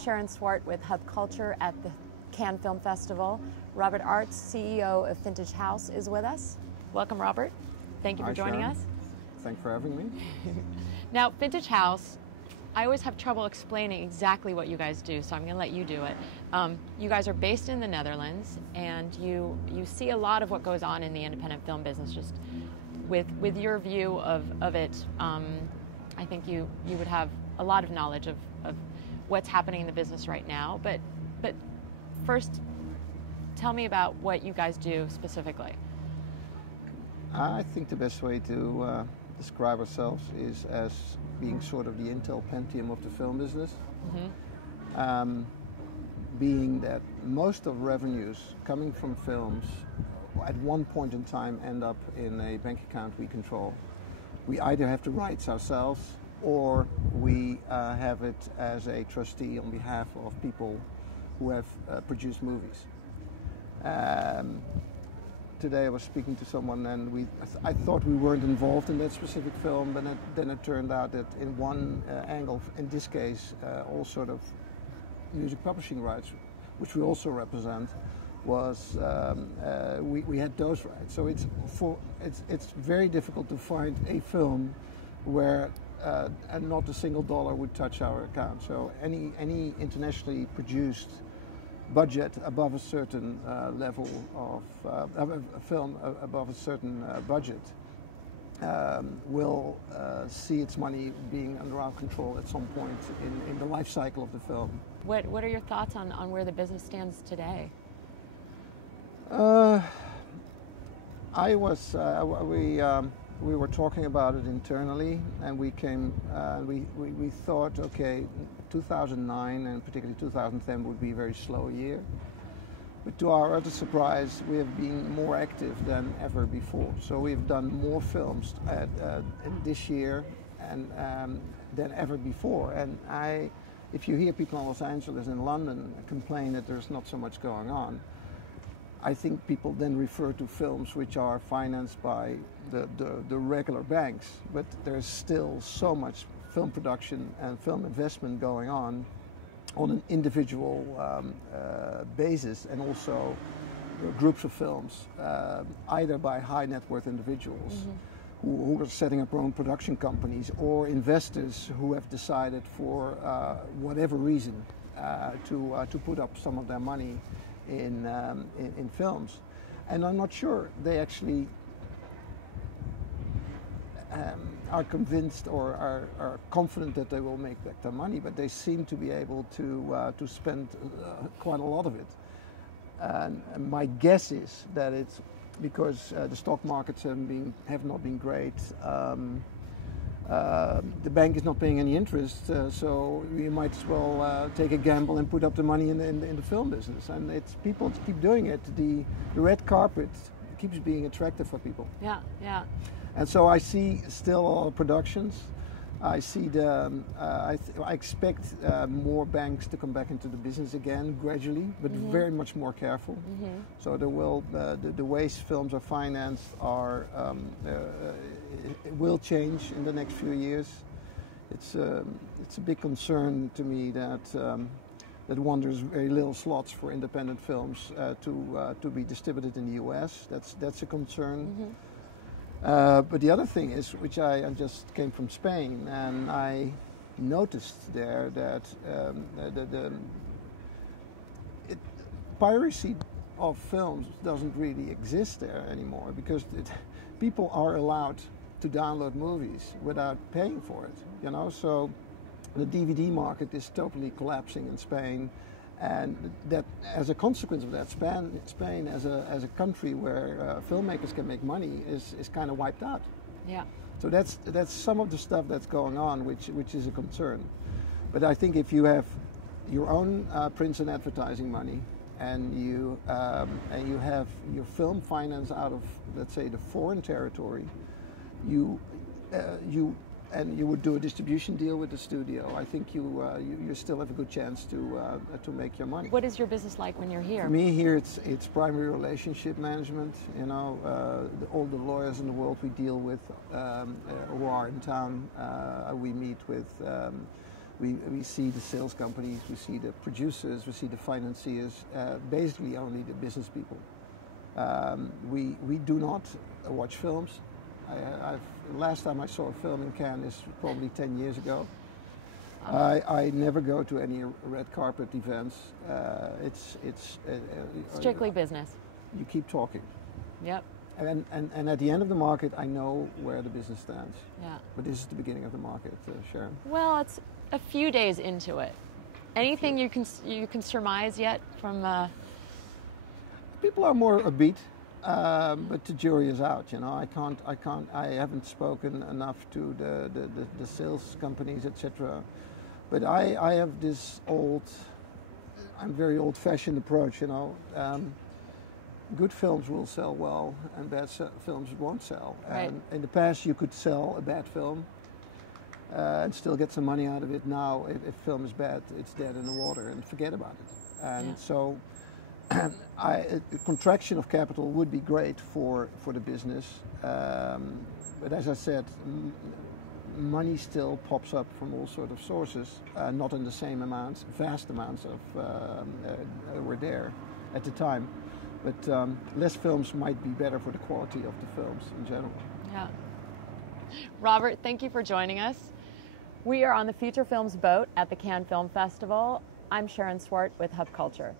Sharon Swart with Hub Culture at the Cannes Film Festival. Robbert Aarts, CEO of Fintage House, is with us. Welcome, Robbert. Thank you for joining us. Thanks for having me. Now, Fintage House, I always have trouble explaining exactly what you guys do, so I'm going to let you do it. You guys are based in the Netherlands, and you see a lot of what goes on in the independent film business. Just with your view of it, I think you would have a lot of knowledge of what's happening in the business right now. But first, tell me about what you guys do specifically. I think the best way to describe ourselves is as being sort of the Intel Pentium of the film business. Mm-hmm. Being that most of revenues coming from films at one point in time end up in a bank account we control. We either have the rights ourselves or we have it as a trustee on behalf of people who have produced movies. Today I was speaking to someone and I thought we weren't involved in that specific film, but then it turned out that in one angle, in this case, all sort of music publishing rights, which we also represent, was we had those rights. So it's very difficult to find a film where and not a single dollar would touch our account. So any internationally produced budget above a certain level of a film above a certain budget will see its money being under our control at some point in the life cycle of the film. What are your thoughts on where the business stands today? We were talking about it internally, and we thought, okay, 2009 and particularly 2010 would be a very slow year. But to our utter surprise, we have been more active than ever before. So we've done more films in this year and than ever before. And if you hear people in Los Angeles and London complain that there's not so much going on, I think people then refer to films which are financed by the regular banks, but there's still so much film production and film investment going on an individual basis, and also groups of films, either by high net worth individuals who are setting up their own production companies, or investors who have decided for whatever reason to put up some of their money in films. And I'm not sure they actually are convinced or are confident that they will make back their money, but they seem to be able to spend quite a lot of it. And my guess is that it's because the stock markets have not been great. The bank is not paying any interest, so you might as well take a gamble and put up the money in the film business. And it's people keep doing it. The red carpet keeps being attractive for people. Yeah, yeah. And so I see still a lot of productions. I see I expect more banks to come back into the business again gradually, but very much more careful. So the ways films are financed it will change in the next few years. It's a big concern to me that there's very little slots for independent films to be distributed in the U.S. That's a concern. But the other thing is, which I just came from Spain, and I noticed there that piracy of films doesn't really exist there anymore, because people are allowed to download movies without paying for it. So the DVD market is totally collapsing in Spain. And that, as a consequence of that, Spain as a country where filmmakers can make money is kind of wiped out. Yeah. So that's some of the stuff that's going on, which is a concern. But I think if you have your own print and advertising money, and you have your film finance out of, let's say, the foreign territory, you would do a distribution deal with the studio, I think you still have a good chance to make your money. What is your business like when you're here? For me here, it's primary relationship management. All the lawyers in the world we deal with who are in town, we meet with We see the sales companies, we see the producers, we see the financiers, basically only the business people. We do not watch films. Last time I saw a film in Cannes is probably 10 years ago. I never go to any red carpet events. It's strictly business. You keep talking. Yep. And at the end of the market, I know where the business stands. Yeah. But this is the beginning of the market, Sharon. Well, it's a few days into it. Anything you can surmise yet from? People are more upbeat, but the jury is out. You know, I haven't spoken enough to the sales companies, etc. But I have this I'm very old-fashioned approach. You know. Good films will sell well, and bad films won't sell. Right. And in the past, you could sell a bad film and still get some money out of it. Now, if film is bad, it's dead in the water, and forget about it. And so, a contraction of capital would be great for the business. But as I said, money still pops up from all sorts of sources, not in the same amounts. Vast amounts were there at the time. But less films might be better for the quality of the films in general. Yeah. Robbert, thank you for joining us. We are on the Future Films boat at the Cannes Film Festival. I'm Sharon Swart with Hub Culture.